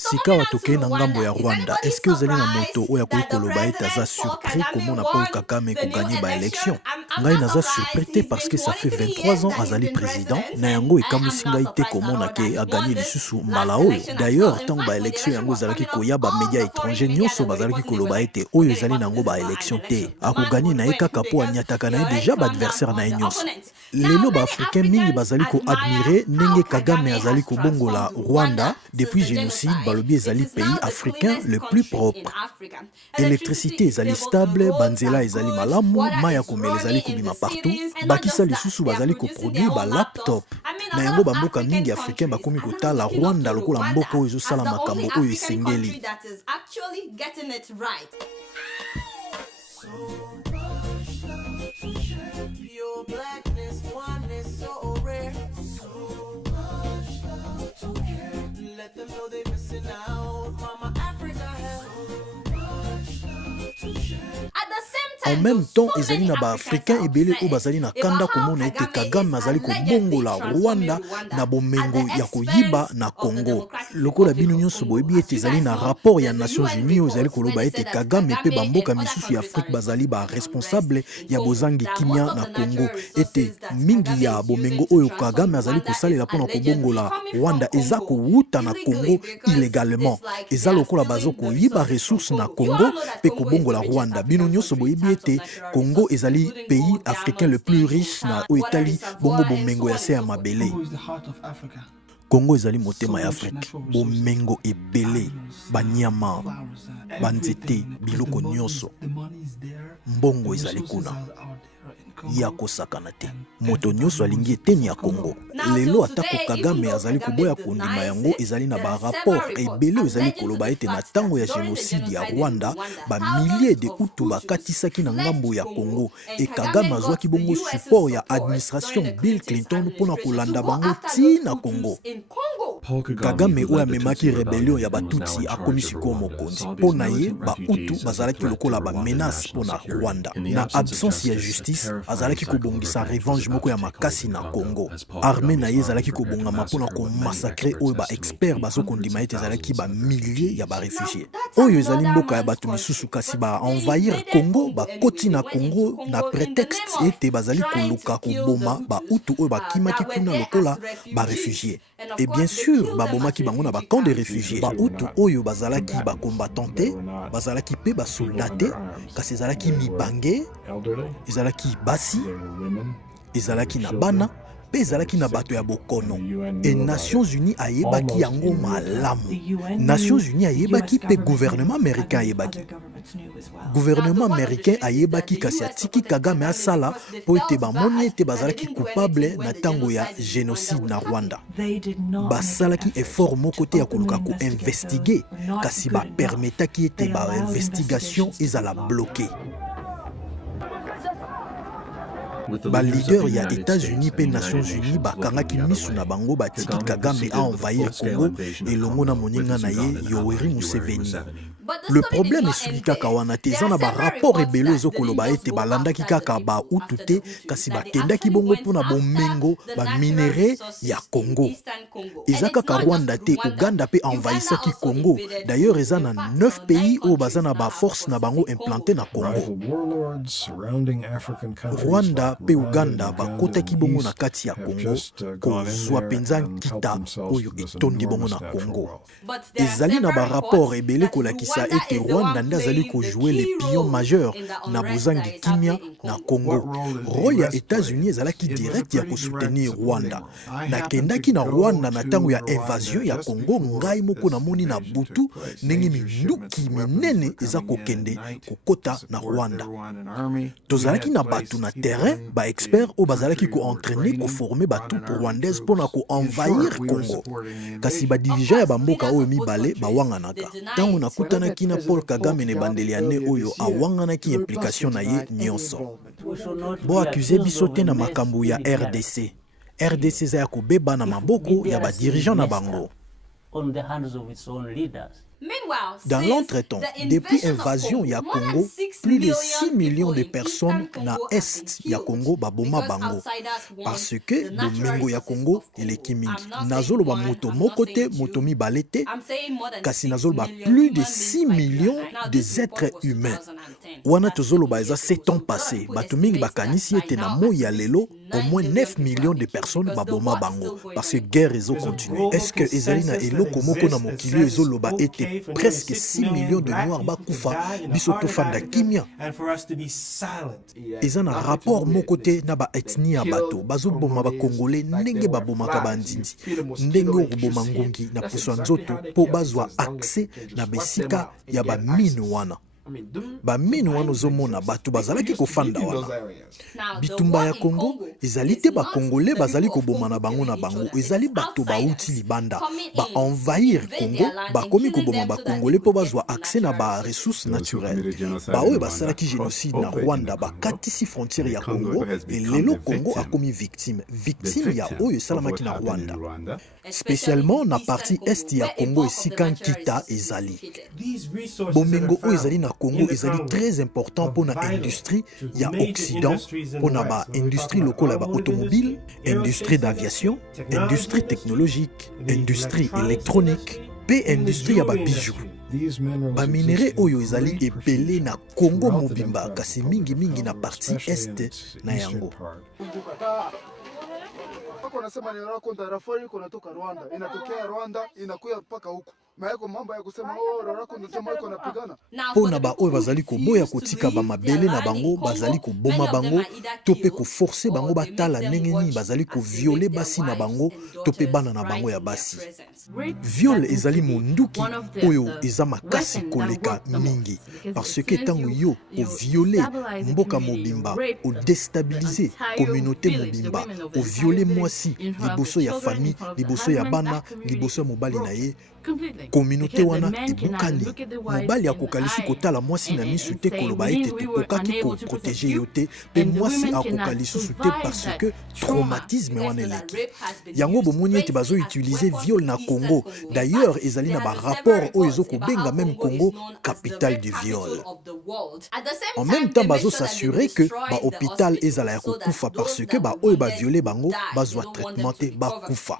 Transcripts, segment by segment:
sika watoke na ngambo ya Rwanda, est-ce que ozali na moto oyo akoki koloba ete aza surpris komona Paul Kagame koganye baélection? Ngai naza surpris te parce que ça fait 23 ans azali président na yango ekamwisi ngai te komona ke aganye lisusu mbala oyo. D'ailleurs ntango baélection yango ezalaki koya bamédia étranger nyonso bazalaki koloba ete oyo ezali nango baélection te, akoganye na ye kaka po anyataka na ye deja baadversaire na ye nyonso. Lelo baafricain mingi bazali koadmire ndenge Kagame azali kobongola Rwanda depuis génocide, balobi ezali pays africain le plus propre. Électricité ezali stable, banzela ezali malamu, mai ya komela ezali kobima partout, bakisa lisusu bazali koproduire ba laptop. Na yango bamboka mingi africain bakomi kotala Rwanda lokola mboka oyo ezosala makambo oyo esengeli. En même temps, ezali na ba-africain ebele oyo bazali na kanda komona ete Kagame azali kobongola Rwanda na bomengo ya koyiba na Congo. Lokola bino nyonso boyebi ete ezali na rapport ya Nations Unies oyo ezali koloba ete Kagame pe bamboka misusu ya Afrique bazali ba responsable ya bozangi kimia na Congo. Ete mingi ya bomengo oyo Kagame azali kosalela mpona kobongola Rwanda eza kowuta na Congo illégalement. Eza lokola bazo koyiba ressources na Congo pe kobongola Rwanda. Bino nyonso boyebi ete Congo ezali pays africain le plus riche na oyo etali bongo bomengo ya se ya mabele. Congo ezali motema ya Afrique, bomengo ebele, banyama, banzete, biloko nyonso. Mbongo ezali kuna. Ya kosakana te. Moto nyonso alingi eteni ya Congo. Lelo atako Kagame azali koboya kondima yango ezali na ba rapport ebele ezali koloba ete na tango ya génocide ya Rwanda ba milliers de Hutu bakatisaki na ngambo ya Congo et Kagame azwaki bongo support ya administration Bill Clinton mpona kolanda bango ti na Congo. Kagame oyo amemaki rebellion ya Batutsi akomisi ko mokonzi mpona ye ba Hutu bazalaki lokola ba menace mpona Rwanda. Na absence ya justice azalaki kobongisa revanche moko ya makasi na Congo. Armée na ye ezalaki kobongama mpona komassacre oyo ba expert bazokondima ete ezalaki ba milliers ya ba réfugiés. Oyo ezali mboka ya bato misusu kasi ba envahir Congo, bakoti na Congo na prétexte ete bazali koluka koboma ba Hutu oyo bakimaki kuna lokola ba réfugiés. Et bien sûr, babomaki bango na ba camp de réfugiés. Ba Hutu oyo bazalaki ba combattanté, bazalaki pe ba soldaté, kasi ezalaki mibange, ezalaki basi, ezalaki na bana, pe ezalaki na bato ya bokono. Et Nations Unies ayebaki yango malamu. Nations Unies ayebaki pe gouvernement américain ayebaki. Gouvernement américain ayebaki kasi atiki Kagame asala po ete bamoni ete bazalaki coupable na tango ya génocide na Rwanda. Basalaki effort moko te ya koluka ko investiguer kasi ba permetaki ete ba investigation ezala bloqué. Ba leader ya États-Unis pe Nations Unies bakangaki misu na bango batiki Kagame a envahir Congo elongo na moninga na ye Yoweri Museveni. Le problème est kaka wana te eza na ba rapport ebele ezokoloba ete balandaki kaka ba Hutu te kasi bakendaki bongo mpona bomengo ba minere ya Congo. Eza kaka Rwanda te, Uganda pe envahisaki Congo. D'ailleurs eza na 9 pays oyo baza na ba force na bango implanté na Congo. Rwanda pe Uganda bakotaki bongo na kati ya Congo kozwa penza nkita oyo etondi bongo na Congo. Ezali na ba rapport ebele kolakisa ete Rwanda nde azali kojouer les pions majeurs na bozangi kimia na Congo. Rôle ya États-Unis ezalaki direct ya kosoutenir Rwanda. Nakendaki na Rwanda na tango ya invasion ya Congo, ngai moko namoni na butu ndenge minduki minene eza kokende kokota na Rwanda. Tozalaki na batu na terrain, ba expert o bazalaki ko entraîner ko former batu pour rwandaise mpona ko envahir Congo. Kasi ba dirigeant ya bamboka oyo mibale bawanganaka. Tango nakutanaki na Paul Kagame ne bandeli ane oyo awanganaki implication na ye nyonso. Bo accusé biso te na makambo ya RDC. RDC za ya kobeba na maboko ya ba dirigeant na bango. On the hands of its own leaders. Dans l'entretemps, depuis l'invasion ya Congo, plus de 6 millions de personnes na Est ya Congo baboma bango. Parce que bomengo ya Congo eleki mingi. Nazoloba moto mokote, moto mibalete, kasi nazoloba plus de 6 millions des êtres humains. Wana tozoloba eza 7 ans passés. Bato mingi bakanisi ete na moi ya lelo, au moins 9 millions de personnes baboma bango. Parce que guerre ezo continue. Est-ce que ezali na eloko moko na mokili ezoloba ete presque 6 millions de noirs bakufa biso tofanda kimia? Eza na rapport moko te na ba ethnie ya bato. Bazoboma ba Congolais ndenge babomaka bandindi. Ndenge okoboma ngungi na puso nzoto po bazwa accès na besika ya ba mine wana. Ba mine wana ozomona bato bazalaki kofanda wana. Bitumba ya Congo ezali te ba Congolais bazali koboma na bango na bango, ezali bato bauti libanda ba envahir Congo, bakomi koboma ba Congolais po bazwa accès na ba ressources naturelles. Ba oyo basalaki génocide na Rwanda bakatisi frontière ya Congo et lelo Congo akomi victime ya oyo esalamaki na Rwanda. Spécialement na partie est ya Congo esika Kita ezali. Bomengo oyo ezali na Congo ezali très important pour la industrie ya Occident, pour la industrie locale ba automobile, industrie d'aviation, industrie technologique, industrie électronique, pe industrie ya ba bijoux. Ba minéraux oyo ezali ebele na Congo mobimba kasi mingi na partie est na yango. Nasema ni rakonda rafari iko natoka Rwanda, inatokea Rwanda inakuya mpaka huko. Maeko mambo ya kusema rakonda jamaa iko napigana. Pona ba oyo bazali koboya kotika ba mabele na bango, bazali koboma bango, tope ko forcer bango batala ndenge nini bazali ko violer basi na bango, tope bana na bango ya basi. Viol ezali monduki oyo eza makasi koleka mingi parce que tango yo o violer mboka mobimba, o déstabiliser communauté mobimba, o violer mwasi liboso ya famille, liboso ya bana, liboso ya mobali na ye, communauté wana ebukani. Mobali akokalisi kotala mwasi na misu te koloba ete tokokaki ko protéger yo te, pe mwasi akokalisi su te parce que traumatisme wana eleki. Yango bomoni ete bazo utiliser viol na Congo. D'ailleurs, ezali na ba rapport oyo ezo kobenga même Congo capitale du viol. En même temps, bazo s'assurer que ba hôpital ezala ya kokufa parce que ba oyo ba violer bango bazwa traitement te ba kufa.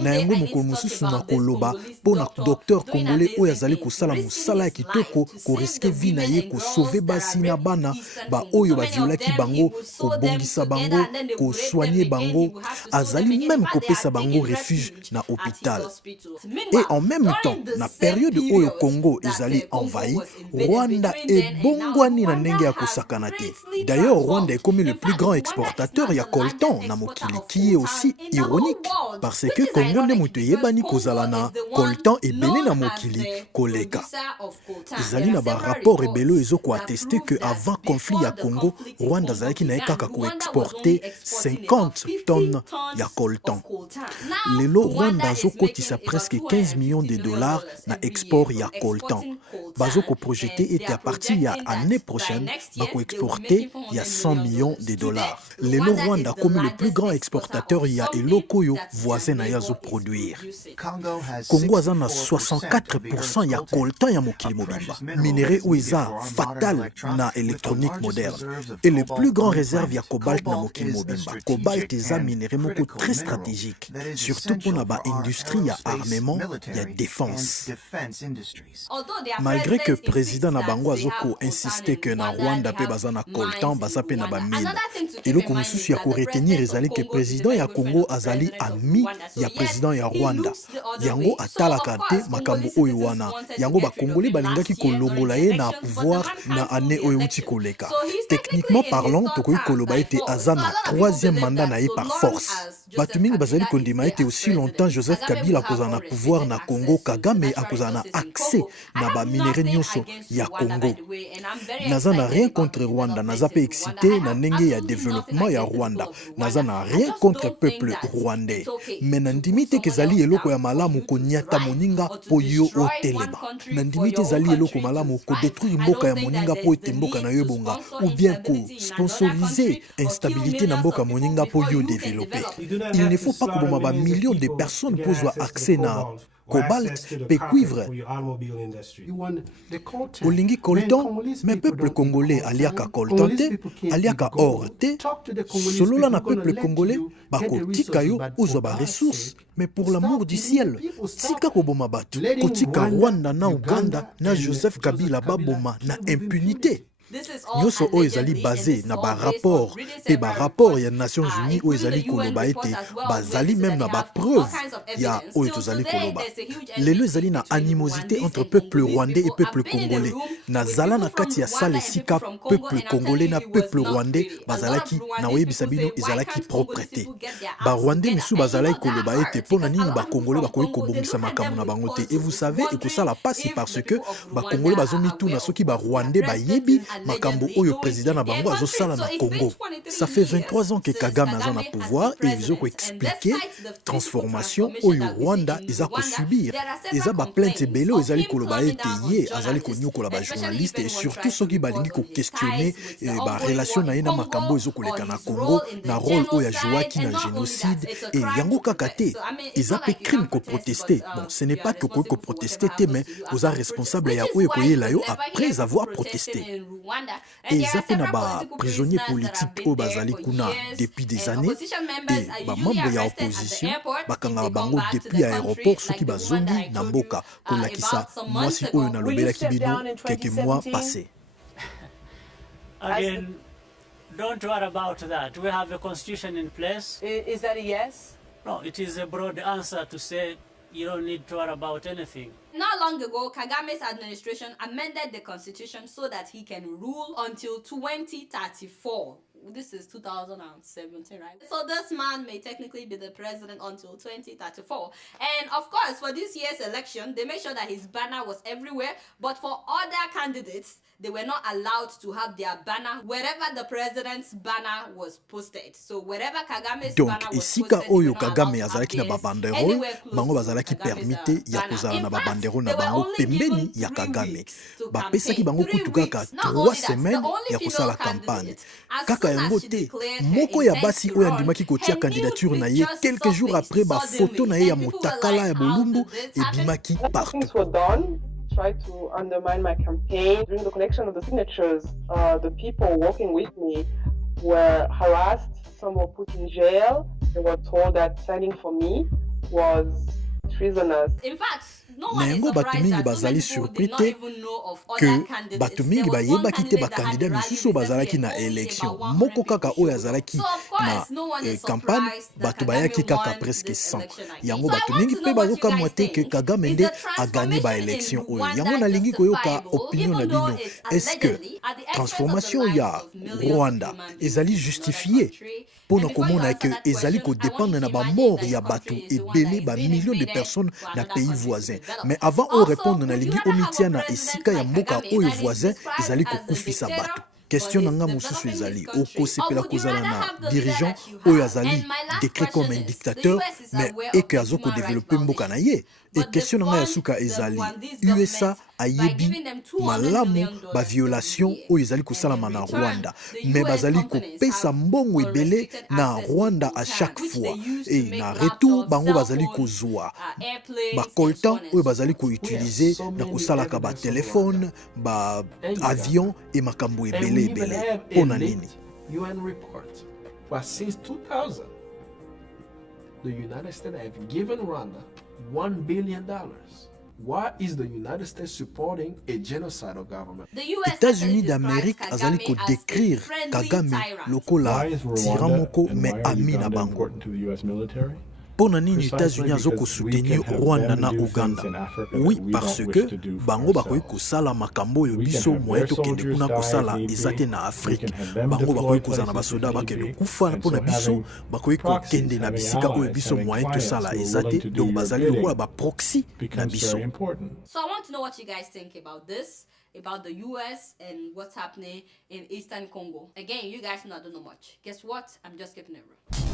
Na yango mokolo mosusu na koloba na docteur congolais oyo azali kosala mosala ya kitoko ko riske vie na ye ko sauver basi na bana ba oyo ba violaki bango ko bongisa bango ko soigner bango azali même kopesa bango refuge na hôpital. Et en même temps na période oyo Congo ezali envahi, Rwanda ebongwani na ndenge ya kosakana te. D'ailleurs Rwanda est comme le plus grand exportateur ya coltan na mokili, qui est aussi ironique parce que Congo nde moto yebani kozala na coltan ebele na mokili koleka. Ezali na ba rapport ebele ezo ko attester que avant conflit ya Congo, Rwanda zalaki na ekaka ko exporter 50 tonnes ya coltan. Lelo Rwanda zo kotisa presque 15 millions de dollars na export ya coltan. Bazo ko projeter ete à partir ya année prochaine ba ko exporter ya 100 millions de dollars. Lelo Rwanda comme le plus grand exportateur ya eloko yo voisin na yazo produire. Congo aza na 64% ya coltan ya mokili mobimba. Minerai ou eza fatal na électronique moderne. Et le plus grand réserve ya cobalt na mokili mobimba. Cobalt eza minerai moko très stratégique, surtout pour na ba industrie ya armement ya défense. Malgré que président na bango azoko insister que na Rwanda pe baza na coltan baza pe na ba mine. Eloko mosusu ya ko retenir ezali que président ya Congo azali ami ya président ya Rwanda. Yango atalaka te makambo oyo wana. Yango ba Congolais balingaki kolongola ye na pouvoir na année oyo uti koleka. Techniquement parlant, tokoyi koloba ete aza na 3e mandat na ye par force. Bato mingi bazali kondima ete aussi longtemps Joseph Kabila akozala na pouvoir na Congo, Kagame akozala na accès na ba minerai nyonso ya Congo. Naza na rien contre Rwanda, naza pe excité na ndenge ya développement ya Rwanda. Naza na rien contre peuple rwandais. Mais nandimi te kezali eloko ya malamu konyata moninga po yo otelema. Nandimi te zali eloko malamu ko détruire mboka ya moninga po ete mboka na yo bonga, ou bien ko sponsoriser instabilité na mboka moninga po yo développer. Il ne faut pas que ba millions de personnes posent accès na cobalt pe cuivre. Olingi coltan, mais peuple congolais aliaka coltan te, aliaka or te, solola na peuple congolais bakotika yo ozwa ba ressources. Mais pour l'amour du ciel, tika koboma batu, kotika Rwanda na Uganda na Joseph Kabila baboma na impunité. Nyonso oyo ezali basé na barapport pe barapport ya Nations Unies oyo ezali koloba ete bazali même na bapreuve ya oyo tozali koloba. Lelo ezali na animosité entre peuple rwandais et peuple congolais. Nazala na kati ya sale esika peuple congolais na peuple rwandais bazalaki na oyebisa bino ezalaki propreté. Barwandais misu bazalaki koloba ete mpona nini bacongolais bakoki kobongisa makambo na bango te. Et vous savez ekosala pasi parce que bacongolais bazomituna soki barwandais bayebi makambo oyo président na bango azosala na Congo. Ça fait 23 ans que Kagame aza na pouvoir et ils ont expliqué transformation oyo Rwanda eza ko subir. Eza ba plainte ebele ezali koloba ete ye azali konyokola ba journaliste et surtout soki balingi ko questionner ba relation na ye na makambo ezokoleka na Congo na rôle oyo ajouaki na génocide et yango kaka te eza pe crime ko protester. Bon, ce n'est pas que ko protester te mais oza responsable ya oyo koyela yo après avoir protesté. Et eza na ba prisonniers politiques oyo bazali kuna depuis des années et ba membre ya opposition bakanga bango depuis aéroport soki bazongi na mboka kolakisa mwasi oyo nalobelaki bino quelques mois passés. Again, don't worry about that. We have a constitution in place. Is that a yes? No, it is a broad answer to say you don't need to worry about anything. Not long ago, Kagame's administration amended the constitution so that he can rule until 2034. This is 2017, right? So this man may technically be the president until 2034. And of course, for this year's election, they made sure that his banner was everywhere. But for other candidates, they were not allowed to have their banner wherever the president's banner was posted. So wherever Kagame's donc banner was esika posted, oyo Kagame azalaki na babanderole bango bazalaki permite ya kozala na babanderole na bango pembeni ya Kagame. Bapesaki bango kutu kaka 3 semaines ya kosala campagne. Kaka yango te moko ya basi oyo andimaki kotia candidature na ye quelques jours après ba photo na ye ya motakala ya bolumbu ebimaki partout. Try to undermine my campaign. During the collection of the signatures, the people working with me were harassed. Some were put in jail. They were told that signing for me was treasonous. In fact, na yango bato mingi bazali surpris te ke bato mingi bayebaki te bakandida misusu oyo bazalaki na élection moko kaka oyo azalaki na campagne bato bayaki kaka presque 100 yango bato mingi mpe bazokamwa te ke Kagame nde aganye baélection oyo yango nalingi koyoka opinion na bino est-ce que transformation ya Rwanda ezali justifié mpona komona ke ezali kodépendre na bamort ya bato ebele bamillions de personnes na pays voisins. Mais avant de répondre na lingi omitia na esika ya mboka oyo voisin ezali kokufisa bato. Question nanga mosusu ezali okosepela kozala na dirigeant oyo azali décrit comme un dictateur mais eke azoko développer mboka na ye. Et question nanga ya suka ezali USA ayebi malamu ba violation oyo ezali kosalama na Rwanda mais bazali kopesa mbongo ebele na Rwanda à chaque fois et na retour bango bazali kozwa ba coltan oyo bazali ko utiliser na kosalaka ba téléphone ba avion et makambo ebele ebele pona nini. UN report but since 2000 the United States have given Rwanda $1 billion. Why is the United States supporting a genocidal government? États-Unis d'Amérique azali ko décrire Kagame lokola tyran moko mais ami na bango. Pona nini États-Unis azoko soutenir Rwanda na Uganda? Oui, parce que bango bakoki kosala makambo oyo biso moye tokende kuna kosala ezate na Afrique. Bango bakoki kozala na basoda bakende kufa mpona biso bakoki kokende na bisika oyo biso moye tosala ezate donc bazali lokola ba proxy na biso. So I want to know what you guys think about this, about the US and what's happening in Eastern Congo. Again, you guys know I don't know much. Guess what? I'm just keeping it real.